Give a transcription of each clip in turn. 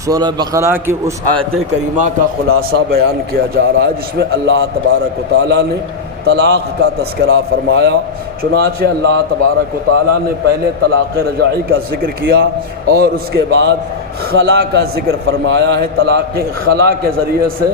سورہ بقرہ کی اس آیت کریمہ کا خلاصہ بیان کیا جا رہا ہے جس میں اللہ تبارک و تعالیٰ نے طلاق کا تذکرہ فرمایا۔ چنانچہ اللہ تبارک و تعالیٰ نے پہلے طلاق رجعی کا ذکر کیا اور اس کے بعد خلا کا ذکر فرمایا ہے۔ طلاق خلا کے ذریعے سے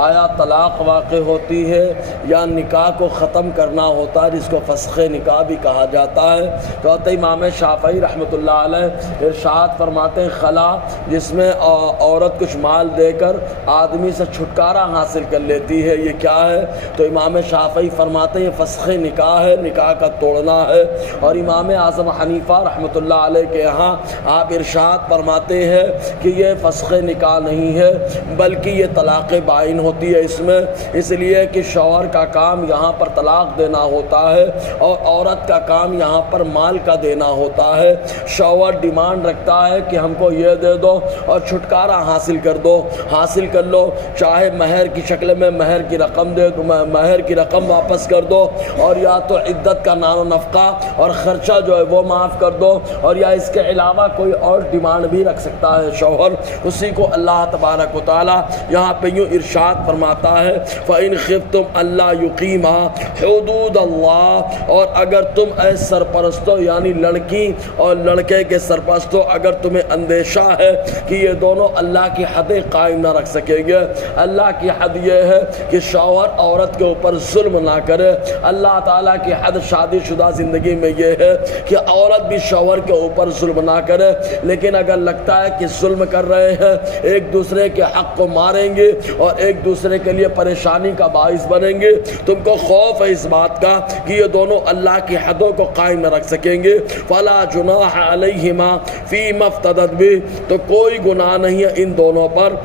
آیا طلاق واقع ہوتی ہے یا نکاح کو ختم کرنا ہوتا ہے جس کو فسخ نکاح بھی کہا جاتا ہے۔ تو امام شافعی رحمۃ اللہ علیہ ارشاد فرماتے ہیں خلا جس میں عورت کچھ مال دے کر آدمی سے چھٹکارا حاصل کر لیتی ہے، یہ کیا ہے؟ تو امام شافعی فرماتے ہیں یہ فسخ نکاح ہے، نکاح کا توڑنا ہے۔ اور امام اعظم حنیفہ رحمۃ اللہ علیہ کے یہاں آپ ارشاد فرماتے ہیں کہ یہ فسخ نکاح نہیں ہے بلکہ یہ طلاق بائن ہوتی ہے اس میں، اس لیے کہ شوہر کا کام یہاں پر طلاق دینا ہوتا ہے اور عورت کا کام یہاں پر مال کا دینا ہوتا ہے۔ شوہر ڈیمانڈ رکھتا ہے کہ ہم کو یہ دے دو اور چھٹکارا حاصل کر دو، حاصل کر لو، چاہے مہر کی شکل میں مہر کی رقم دے تو مہر کی رقم واپس کر دو، اور یا تو عدت کا نان و نفقہ اور خرچہ جو ہے وہ معاف کر دو، اور یا اس کے علاوہ کوئی اور ڈیمانڈ بھی رکھ سکتا ہے شوہر۔ اسی کو اللہ تبارک و تعالی یہاں پہ یوں ارشاد فرماتا ہے فَإِنْ خِفْتُمْ أَلَّا يُقِيمَا حُدُودَ اللَّهِ، اور اگر تم اے سرپرستوں یعنی لڑکی اور لڑکے کے سرپرستوں اگر تمہیں اندیشہ ہے کہ یہ دونوں اللہ کی حدیں قائم نہ رکھ سکیں گے۔ اللہ کی حد یہ ہے کہ شوہر عورت کے اوپر ظلم نہ کرے۔ اللہ تعالیٰ کی حد شادی شدہ زندگی میں یہ ہے کہ عورت بھی شوہر کے اوپر ظلم نہ کرے، لیکن اگر لگتا ہے کہ ظلم کر رہے ہیں، ایک دوسرے کے حق کو ماریں گے اور ایک دوسرے کے لیے پریشانی کا باعث بنیں گے، تم کو خوف ہے اس بات کا کہ یہ دونوں اللہ کی حدوں کو قائم نہ رکھ سکیں گے، فَلَا جُنَاحَ عَلَيْهِمَا فِي مَا افْتَدَتْ بِهِ، تو کوئی گناہ نہیں ہے ان دونوں پر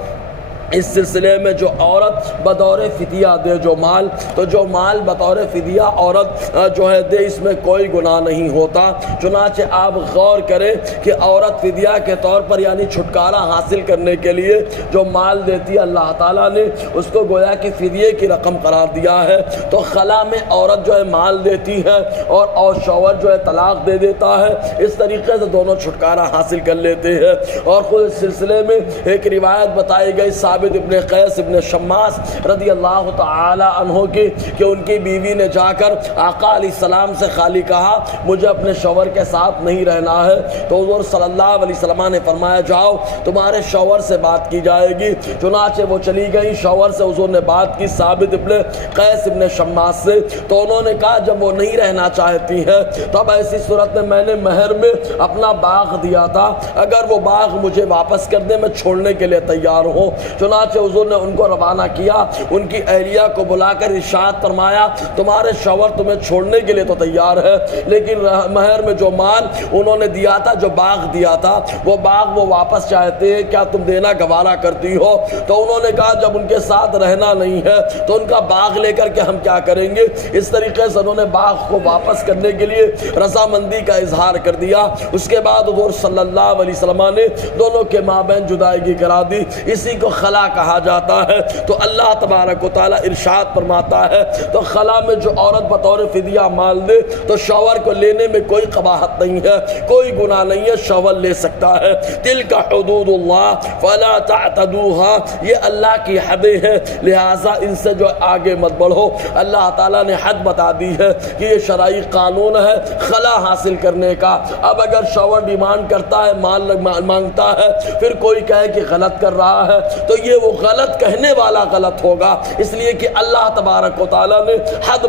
اس سلسلے میں جو عورت بطور فدیہ دے جو مال، تو جو مال بطور فدیہ عورت جو ہے دے اس میں کوئی گناہ نہیں ہوتا۔ چنانچہ آپ غور کریں کہ عورت فدیہ کے طور پر یعنی چھٹکارا حاصل کرنے کے لیے جو مال دیتی ہے اللہ تعالیٰ نے اس کو گویا کہ فدیے کی رقم قرار دیا ہے۔ تو خلا میں عورت جو ہے مال دیتی ہے اور شوہر جو ہے طلاق دے دیتا ہے، اس طریقے سے دونوں چھٹکارا حاصل کر لیتے ہیں۔ اور خود اس سلسلے میں ایک روایت بتائی گئی ثابت ابن قیس ابن شماس رضی اللہ تعالی عنہ کی کہ ان کی بیوی نے جا کر آقا علیہ السلام سے خالی کہا مجھے اپنے شوہر کے ساتھ نہیں رہنا ہے، تو حضور صلی اللہ علیہ وسلم نے فرمایا جاؤ تمہارے شوہر سے بات کی جائے گی۔ چنانچہ وہ چلی گئی، شوہر سے حضور نے بات کی ثابت ابن قیس ابن شماس سے، تو انہوں نے کہا جب وہ نہیں رہنا چاہتی ہے تو اب ایسی صورت میں میں نے مہر میں اپنا باغ دیا تھا، اگر وہ باغ مجھے واپس کر دے میں چھوڑنے کے لیے تیار ہوں۔ چنانچہ حضور نے ان کو روانہ کیا، ان کی اہلیہ کو بلا کر ارشاد فرمایا تمہارے شوہر تمہیں چھوڑنے کے لیے تو تیار ہے، لیکن مہر میں جو مال انہوں نے دیا تھا، جو باغ دیا تھا، وہ باغ وہ واپس چاہتے ہیں، کیا تم دینا گوارا کرتی ہو؟ تو انہوں نے کہا جب ان کے ساتھ رہنا نہیں ہے تو ان کا باغ لے کر کے ہم کیا کریں گے؟ اس طریقے سے انہوں نے باغ کو واپس کرنے کے لیے رضامندی کا اظہار کر دیا۔ اس کے بعد حضور صلی اللہ علیہ وسلم نے دونوں کے مابین جدائیگی کرا دی، اسی کو خلا کہا جاتا ہے۔ تو اللہ تبارک و تعالی ارشاد فرماتا ہے تو خلا میں جو عورت بطور فدیہ مال دے تو شوہر کو لینے میں کوئی قباحت نہیں ہے، کوئی گناہ نہیں ہے، شوہر لے سکتا ہے۔ تلک حدود اللہ فلا تعتدوها، یہ اللہ کی حدیں ہیں لہٰذا ان سے جو آگے مت بڑھو۔ اللہ تعالیٰ نے حد بتا دی ہے کہ یہ شرعی قانون ہے خلا حاصل کرنے کا۔ اب اگر شوہر ڈیمانڈ کرتا ہے، مال مانگتا ہے، پھر کوئی کہے کہ غلط کر رہا ہے تو یہ وہ غلط کہنے والا غلط ہوگا، اس لیے کہ اللہ تبارک و تعالیٰ نے حد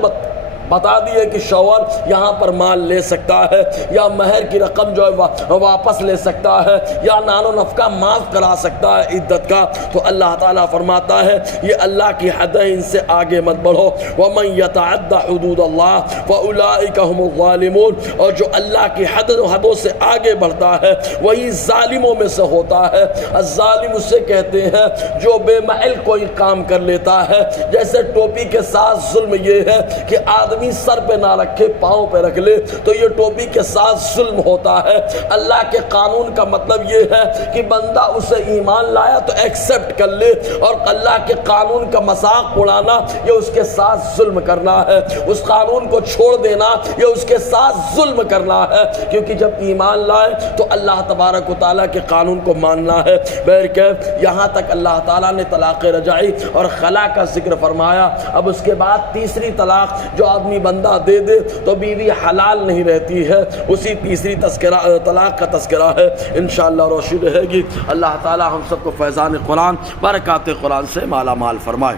بتا دی ہے کہ شوہر یہاں پر مال لے سکتا ہے یا مہر کی رقم جو ہے واپس لے سکتا ہے یا نان و نفقہ معاف کرا سکتا ہے عدت کا۔ تو اللہ تعالیٰ فرماتا ہے یہ اللہ کی حد ہے، ان سے آگے مت بڑھو۔ وَمَن يَتَعَدَّ حُدُودَ اللَّهِ فَأُولَٰئِكَ هُمُ الظَّالِمُونَ، اور جو اللہ کی حدوں سے آگے بڑھتا ہے وہی ظالموں میں سے ہوتا ہے۔ الظالم اسے کہتے ہیں جو بے محل کوئی کام کر لیتا ہے، جیسے ٹوپی کے ساتھ ظلم یہ ہے کہ آدمی آدمی سر پہ نہ رکھے پاؤں پہ رکھ لے تو یہ ٹوپی کے ساتھ ظلم ہوتا ہے۔ اللہ کے قانون کا مطلب یہ ہے کہ بندہ اسے ایمان لایا تو ایکسپٹ کر لے، اور اللہ کے قانون کا مذاق اڑانا یہ اس کے ساتھ ظلم کرنا ہے، اس قانون کو چھوڑ دینا یہ اس کے ساتھ ظلم کرنا ہے، کیونکہ جب ایمان لائے تو اللہ تبارک و تعالیٰ کے قانون کو ماننا ہے۔ بہرکیف یہاں تک اللہ تعالیٰ نے طلاق رجعی اور خلا کا ذکر فرمایا۔ اب اس کے بعد تیسری طلاق جو آدمی بندہ دے دے تو بیوی حلال نہیں رہتی ہے، اسی تیسری طلاق کا تذکرہ ہے، انشاءاللہ روشن رہے گی۔ اللہ تعالیٰ ہم سب کو فیضان قرآن برکات قرآن سے مالا مال فرمائے۔